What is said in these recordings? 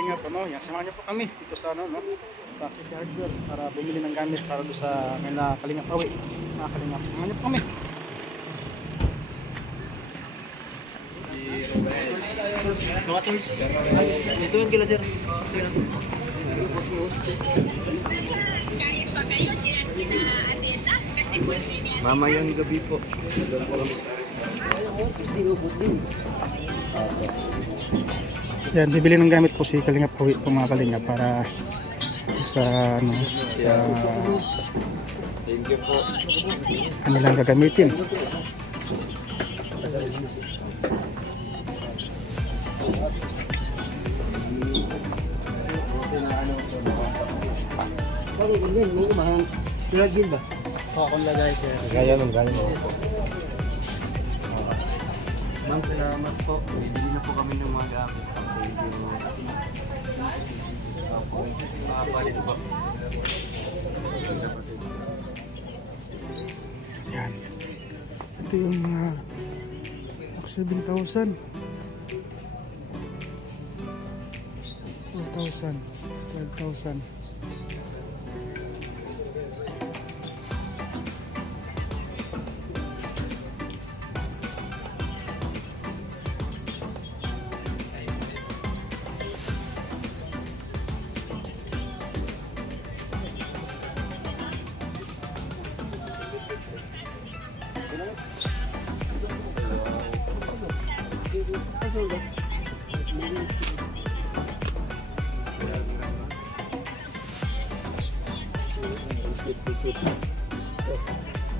kalingap, ano, yan, samahan niyo po kami dito sa, ano, no, sa City Hardware para bumili ng gamit para doon sa kanila kalingap awi. Mga kalingap, samahan niyo po kami. Mga tools. Ito yung kila sir. Mamayang gabi po. Yan, bibili ng gamit po si kalingap awi po mga kalingap para sa, ano, sa Thank you po. kanilang gagamitin. Bakit ganyan? May umahang lagin ba? Oo, kung lagay sir. Gaya mo. Ma'am, salamat po. Bibili na po kami ng mga gamit. Mga palit po. Yan. Ito yung mga 7,000. 4,000. 12,000.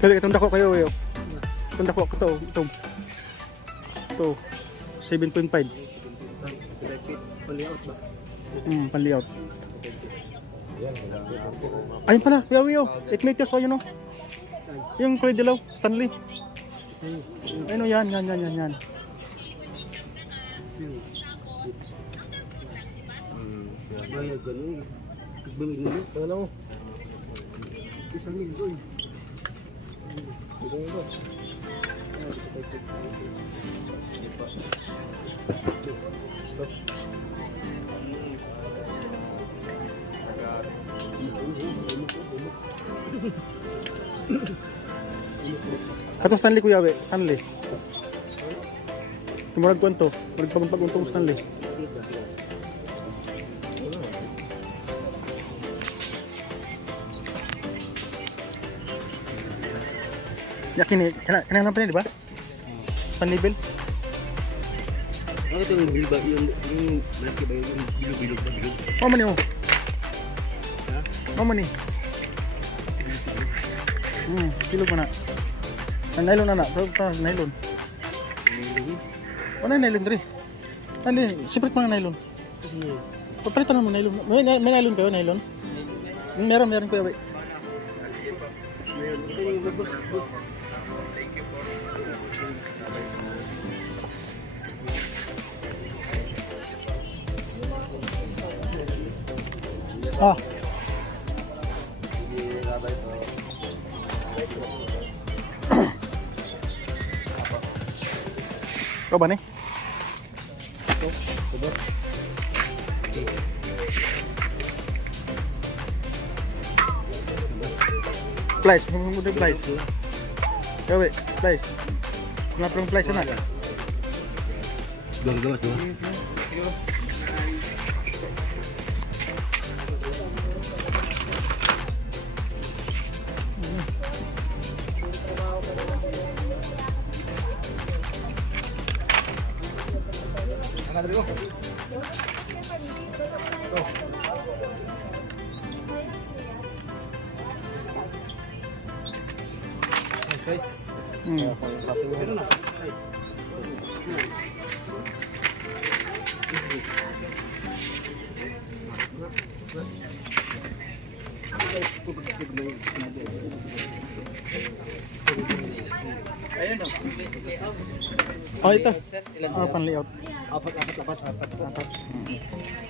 Kaya itong dako kayo yo. Itong dako ko to, ito 7.5. Pali-out ba? Pan-layout. Ayun pala, yo. 8 meters o yun o. Yung kulay dilaw, Stanley. Ayun o, yan. Bayad ganun. Bumili mo. Wala mo. Isang linggo eh. Kato Stanley kuya we, Stanley. Tumurag ko to, pag-untong Stanley. Yakin eh, kanang pa di ba? Pan-level? Ano itong bilba? Yung malaki ba yung bilog na bilog? Mama ni oh. Ha? Mama ni. Bilog mo na. Ang nylon na. Nylon. Ano yung nylon dre? Ano separate mga nylon. Papalitan mo nylon. May nylon kayo, nylon? Meron kayo. Ito yung boss. Ah. Ikaw ba ni? Flies, muna flies. Gawe, flies. Mga prong flies na. Gawas. Guys. Pero na. Ayun no. Oh, ito. Pan-layout. Apat.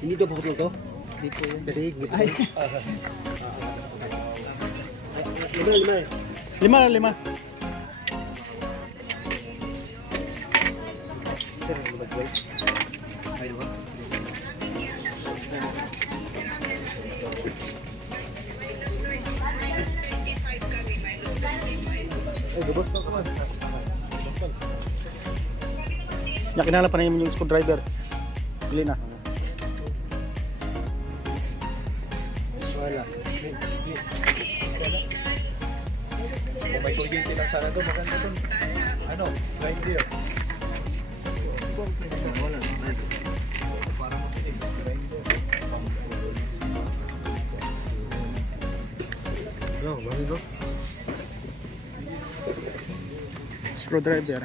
Hindi to puputol to? Dito. Jadi, gitu. Ay. Lima. Sir, lumagway. Ayun ba? Lubos ako man. Kinala pa na yung screwdriver. Bili na. Wala. Kung may tugin kita sana doon, maganda doon. Ano? Right here. Wala. Para makinig. No, bakit doon? Screwdriver.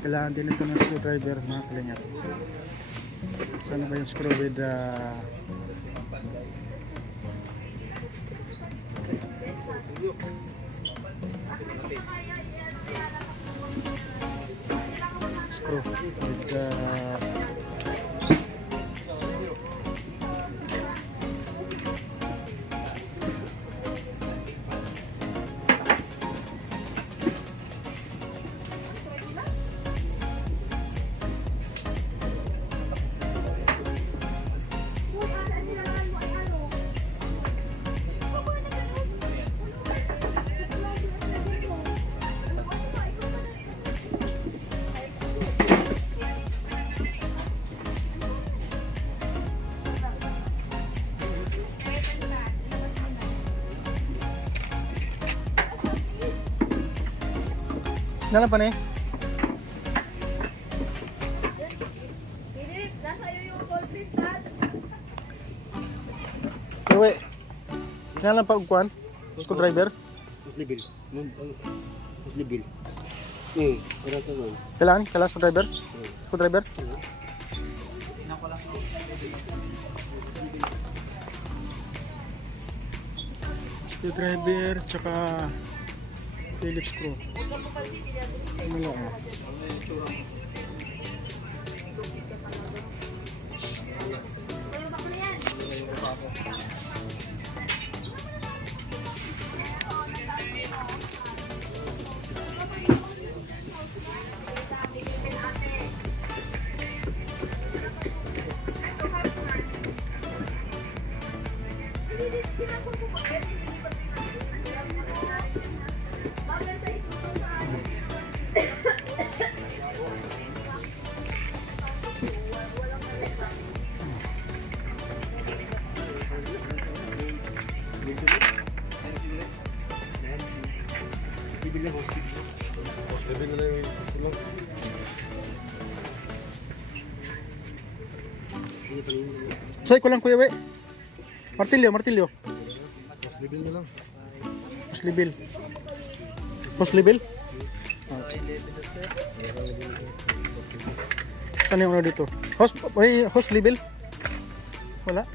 Kailangan din ito ng screwdriver, mga kalingap. Saan ba yung screw with screw with Nalan pa na eh. Ewe. Kinalan pa ugkuan? Screwdriver? Puslibil. Puslibil. Kaya ko doon. Kailangan screwdriver? Screwdriver? Screwdriver tsaka Phillips screw. Wala ah. Say ko lang kuya we. Martilyo. Puslibil na lang. Puslibil. Puslibil? Okay. Saan yung ano dito? Hose libil? Wala?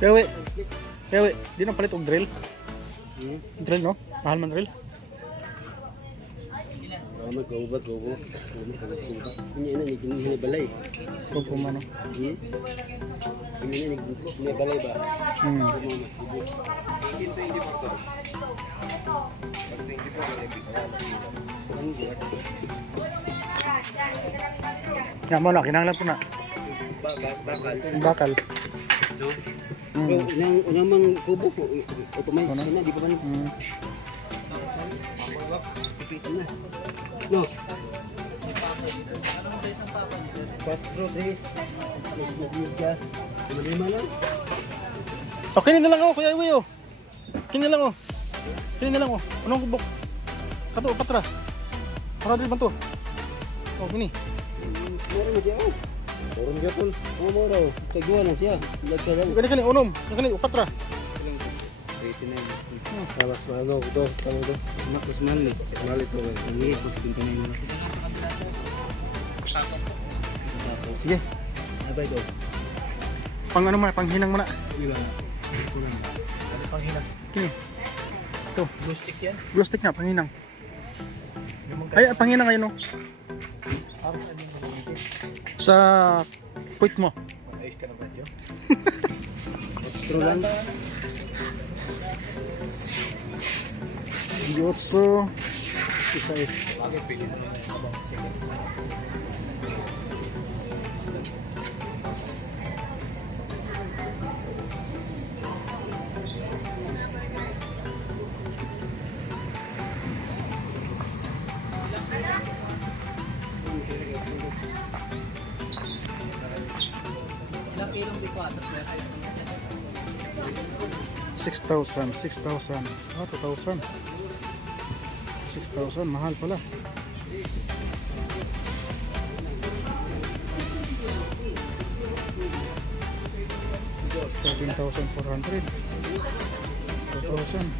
Kaya we, di na palit og drill. Drill no? Mahal man drill. Mag-ubat. Ini ni balay. Kung pumano. Ini ni balay ba? Ya mo na, kinahanglan po na. Bakal. Unang mang kubo ko automatic na di ba man? Ipitan na. No. Anong size ng papa niyo, sir? 4 days. Plus magbigas. 5 lang. Okay na lang ako, Kuya Iwi oh. Kini lang oh. Anong kubok? Kato patra. Para dili man to. Oh, kini. Meron na diyan. Turun dia pun. Oh, mo raw. Kagduan lang siya. Lag siya lang. Kani unom, kani upat ra. 89. Tapos ano ito, tama ito. Mas mali. Mali to ba? Hindi po 29 mo. Sige. Abay do. Pang ano mo, panghinang mo na. Ilan na. Kulang. Ano pang hinang? Kini. Ito, Blue stick yan? glue stick na panghinang. Yung mga Ay, panghinang kayo no. para sa amin ng mga Sa puwit mo. ayos ka naman, Joe. True lang. Yotso. Isa is. Bakit pili mo na habang tingin? Ilang kilong di ko atas na tayo? 6,000. 6,000. Oh, 2,000. 6,000. Mahal pala. $13,400. 2,000.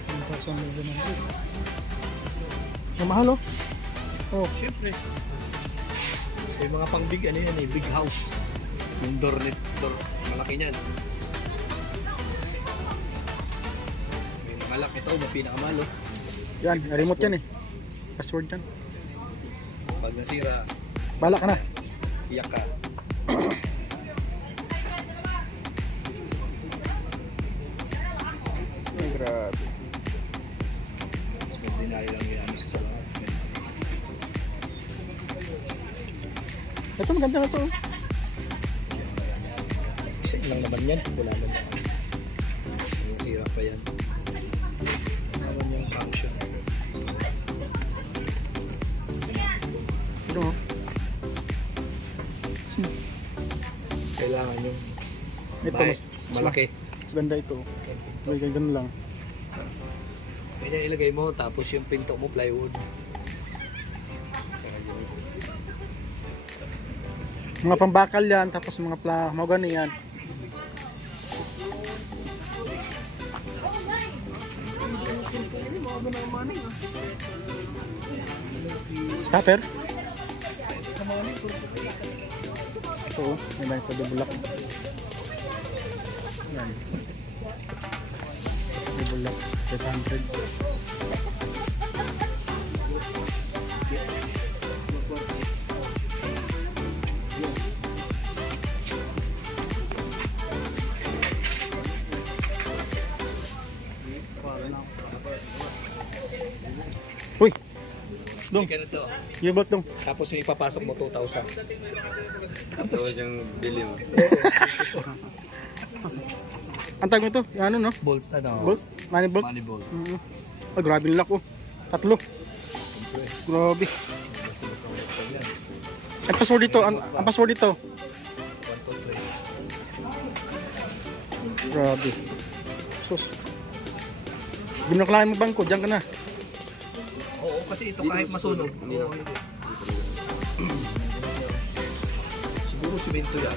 7,900. Ang mahal oh. Oh, Siyempre. Yung mga pang big, ano yan eh, big house. Yung door, malaki niyan. Yung malaki ito, pinakamalo. yan. Remote yan eh. Password yan. Pag nasira, Bala ka na. iyak ka. Ay, grabe. Ordinary lang yan sa lahat. Ito maganda na to. Isa lang naman yan, wala naman. Yung sira pa yan. Naman yung function. Ano? Kailangan yung Ito mas malaki. mas ganda ito. May ganyan lang. Ganyan ilagay mo, tapos yung pinto mo plywood. Mga pambakal yan, tapos mga mga gani yan. Stopper? Ito oh, may ito debulak. Yan. Debulak, 500. Uy! Dong, Hindi ka na to. yung bot dong. Tapos yung ipapasok mo 2,000. Tapos yung bili mo. Ang tag mo ito, yung ano no? Bolt, ano? Bolt? Money bolt? Money bolt. Ah, grabe nila ko. Tatlo. Grabe. Ang password dito, ang password dito. 1, 2, 3. Grabe. Sus. Hindi mo na kailangan magbangko, dyan ka na. Oo, kasi ito kahit masunog. Oo, hindi. Siguro simento yan.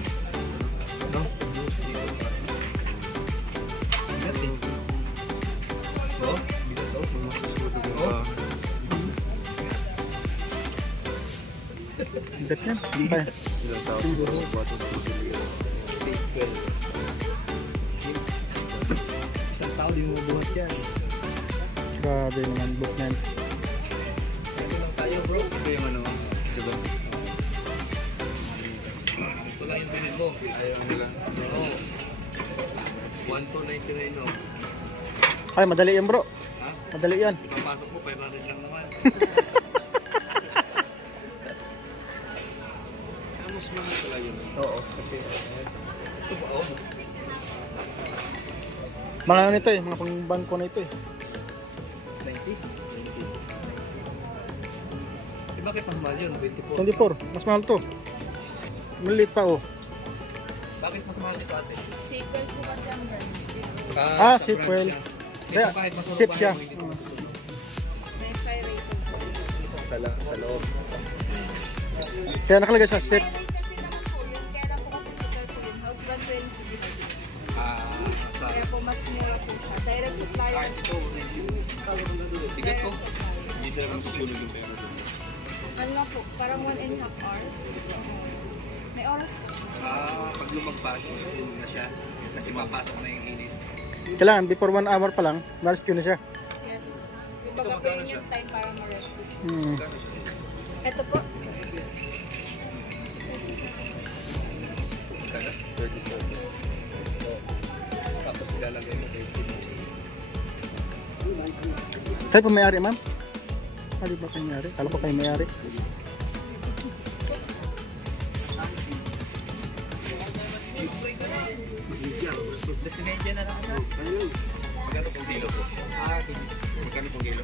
No? Bigat eh. Oo, bigat to. Oo. Bigat yan. Hindi pa. Ilang tao siguro bato Isang tao di mo mabuhat yan. Grabe naman, book na yan. Ito lang tayo bro. Ito yung ano, diba? Ito lang yung bilhin mo. Ayaw nila. Oo. 1,299 no. Ay, madali yan bro. Ha? Madali yan. Ipapasok mo 500 lang naman. Mas mahal pala yun. Oo, kasi ito ba oh. Mga ano ito eh, mga pangbangko na ito eh. 90? Eh bakit mas mahal yun? 24? 24, mas mahal to. Maliit pa oh. Bakit mas mahal ito ate? Sequel po kasi ang brand. Ah, sa sequel. brand siya. Kaya, Ito kahit masunog sip pa siya. yan, hindi ito masunog. May fire rated po. sa loob. Kaya nakalagay sa set. Healthy naman po yun. Kaya lang po kasi sugar po yun. Husband ko yung CBD. Kaya po mas mura po siya. Direct supplier. Bigat ko. Direct supplier. Dito naman susunod yung pera. Ano nga po, parang 1.5 hour. May oras po. Pag lumagpas, masusunod na siya. Kasi papasok na yung init. Kailangan before 1 hour pa lang, na-rescue na siya. Yes. Kumbaga po yun yung time para ma-rescue. Hmm. Ito po. 37. Tapos ilalagay mo 18. Kayo po may-ari, ma'am? Di ba kayo may-ari? Kala ko kayo may-ari. Magkano pong kilo po? Magkano pong kilo?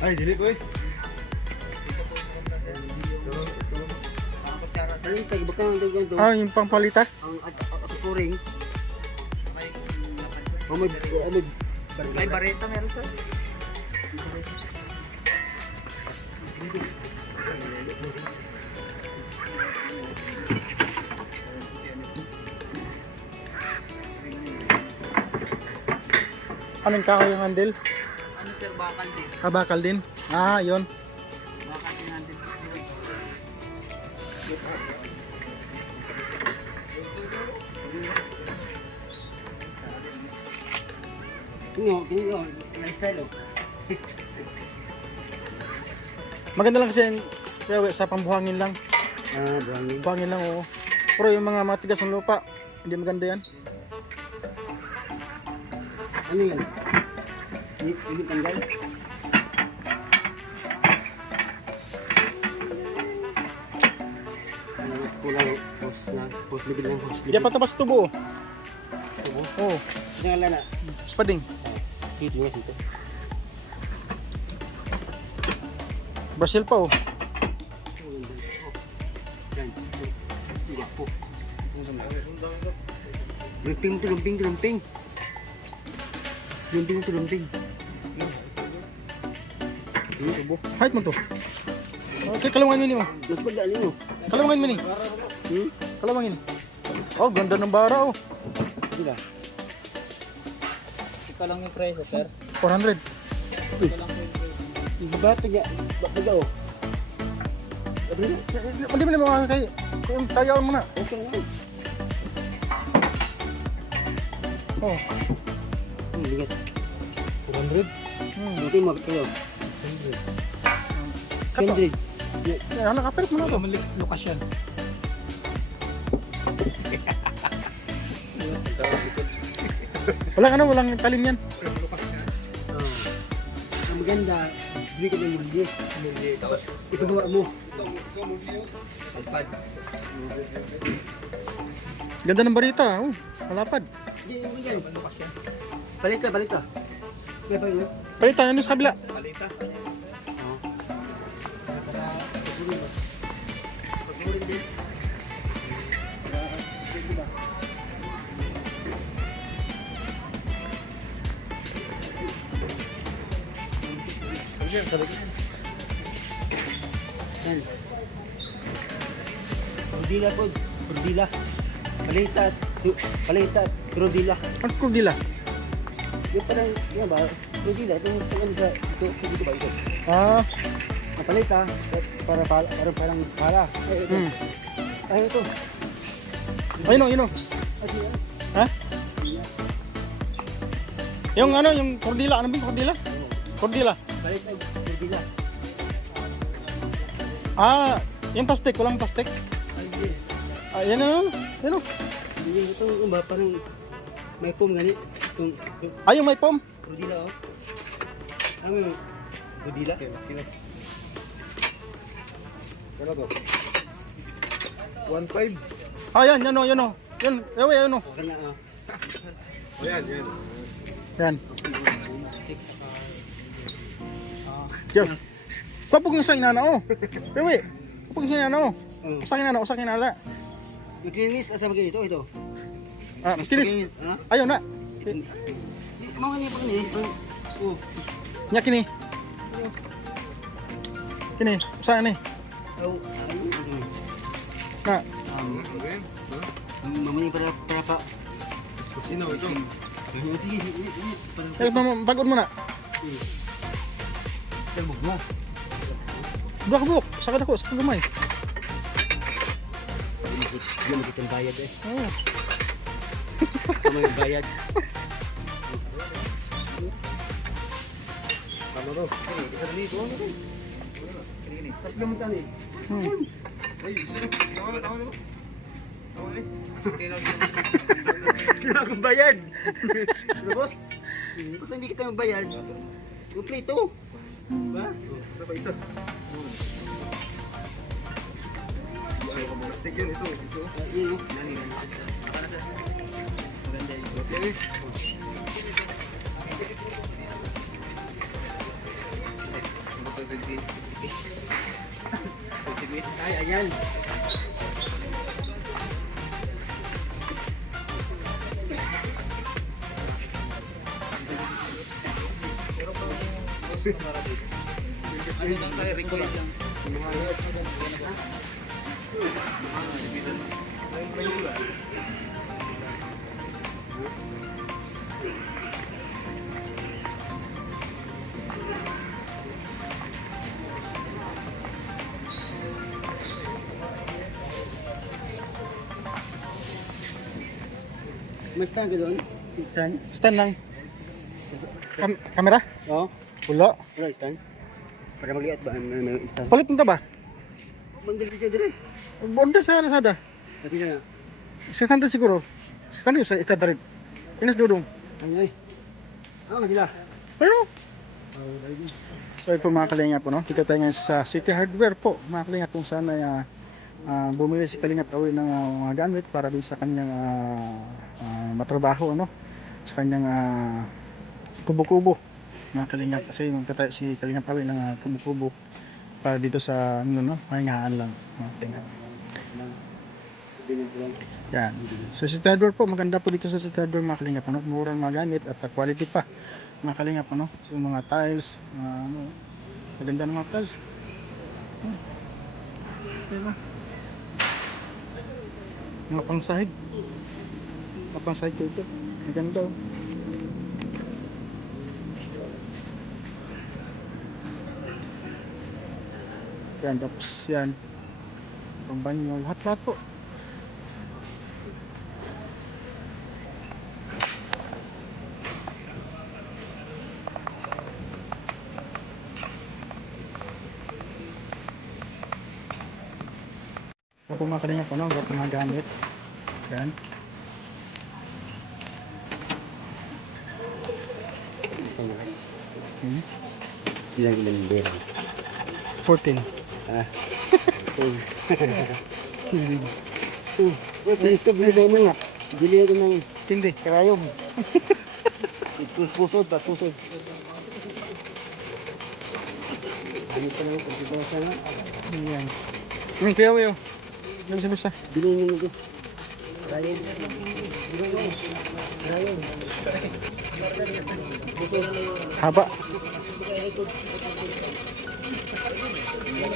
Ay, dili ko eh. Ay, tagbakang dagan to. Ah, yung pangpalita? Ang scoring. Oh, may Bareta meron sir. Anong kahoy yung handle? ano sir, bakal din. Ah, bakal din. Ah, yun. Bakal din natin. Kino, lifestyle oh. Maganda lang kasi yung kaya sa pambuhangin lang. Buhangin. Buhangin lang, oo. Pero yung mga matigas ng lupa, hindi maganda yan. Ano yan? Hindi tanggal? Kulang hose na, hose level lang, hose Hindi pa tapos tubo. Tubo? Oo. Tingnan na. Spading. Dito nga dito. Brazil pa, oh. Yan. Guwapo. Lumping to, lumping to, lumping. Lumping to, lumping. Tubo. Height mo to. Okay, kalawangin mo ni mo. Nagpagdali mo. Kalawangin mo ni. Kalawangin. Oh, ganda ng bara, oh. Sila. Ito lang yung presyo, sir. 400. Bato niya. Baga oh. Hindi mo naman kay kung tayawan mo na. Okay lang. Oh. Ligat. 400. Buti mo kayo. Kato. 100. Ano kapalit mo na to? Lukas yan. Walang ano, walang talim yan. Ang maganda, hindi ka ng mulye. Ito gawa mo. Ganda ng barita, oh. Malapad. Hindi, yung ganyan. Balik ka, balik ka. May pa yun. Barita, ano sa kabila? Palita. Yan. Rodila po. Rodila. Palita at rodila. Ang kugila. Yung parang, yan ba? Rodila. Itong sa dito ba ito? Ah, Napalita. Parang pala. Ay, ito. Ay, ito. ayun oh, yun oh. Ay, yan. Ha? Yung ano, yung kordila, ano ba yung kordila? Kordila. Palita, rodila. Ah, yung plastic, walang plastic. Ay, Ah, yan oh. Yan oh. hindi. Itong ba parang may foam gani. Itong Ah, yung may foam. rodila oh. Ang budila. Ano to? 1.5. Ah, yan o. Yan, ewe, yan o. Okay na ah. O yan. Yan. Diyo. Kapag yung sa inana o. Ewe. Kapag yung sa inana o. Usa kinala. Makinis asa bagay ito. Ah, kinis. Ha? Ayaw na. Mga niya pa ni. Oh. Nya kini. Kini, usa ni. Oh. Na. Mamaya para pa. Sino ito? Sige. Pagod mo na. Salbog mo. Buak. Sakad ako, sakad gamay. Hindi mo kitang bayad eh. Oh. Kamo yung bayad. Ano to? Tatlo mo tani. Kailangan kong bayad. Boss? Basta hindi kita magbayad. Kompleto. Ba? Ito pa isa. Plastic yun ito. Yun. Okay. Ay, ayan. Ano lang tayo record lang. May stand ka doon? Stand? Stand lang. Kamera? Oo. Wala. Wala stand? Para mag-iat ba? May stand? Palit nito ba? Mandali siya dire. Order sa Lazada. Tapi na. 600 siguro. 600 sa ikadarit. Pinas dudong. Ay. Ano sila? Pero, so po mga kalingap po, no? Kita tayo ngayon sa City Hardware po. Mga kalingap kung saan ay bumili si Kalingap Awi ng mga gamit para din sa kanyang matrabaho, ano? Sa kanyang kubo-kubo. Mga kalingap, kasi magkatayo si Kalingap Awi ng kubo-kubo para dito sa pahingahan lang. Mga kalingap. Yan. So City Hardware po, maganda po dito sa City Hardware mga kalingap, ano? Murang mga gamit at quality pa. Mga kalingap, ano? So mga tiles, maganda ng mga tiles. Diba? Mga pangsahig. Mga pangsahig ko ito. Maganda. Yan, tapos yan. Pambanyo, lahat-lahat po. Ako mga kalingap, ano, mga gamit. Yan. Ilang ng bera? 14. Ah. Gusto bili mo. Bili ako ng Hindi. karayom. Pusod ba? Pusod. Ano pa lang kung sibasa na? Yan. Yung kaya mo yun. Yung sa Bili nyo nito. Karayom. Karayom. haba.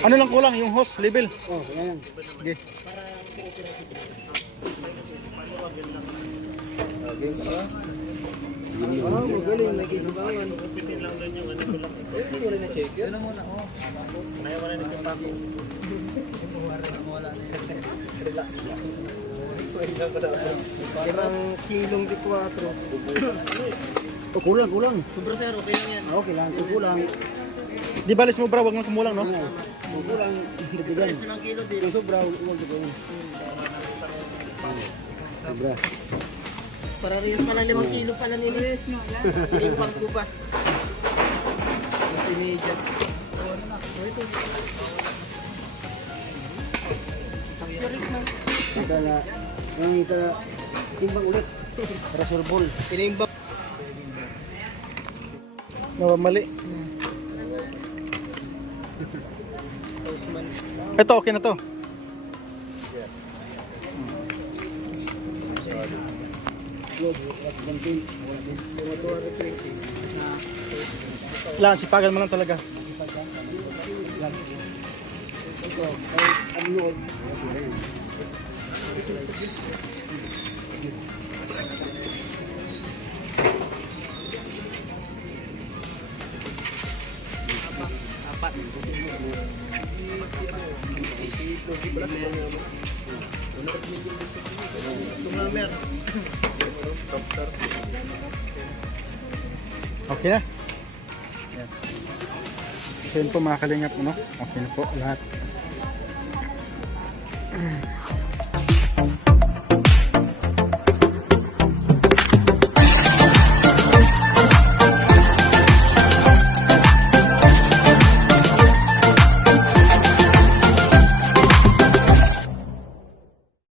Ano lang kulang yung hose level? Oh, yan. Okay. Oh, magaling. Nagkikibawan. Parang kilong di 4. Oh, kulang. Sobra sir, okay lang yan. Okay lang, kulang. Di balis mo bra, wag mo kumulang, no? Kulang, dagdagan. Yung sobra, huwag dagdagan. Sobra. Para rin pala 5 kilo pala nila. Hindi ko pang kupa. Ika na, ang ika timbang ulit. Pressure ball. Tinimbang. Mali. Ito, okay na to. Kailangan sipagan mo lang talaga. Okay na. Yan. So yun po mga kalingap, no? Okay na po lahat.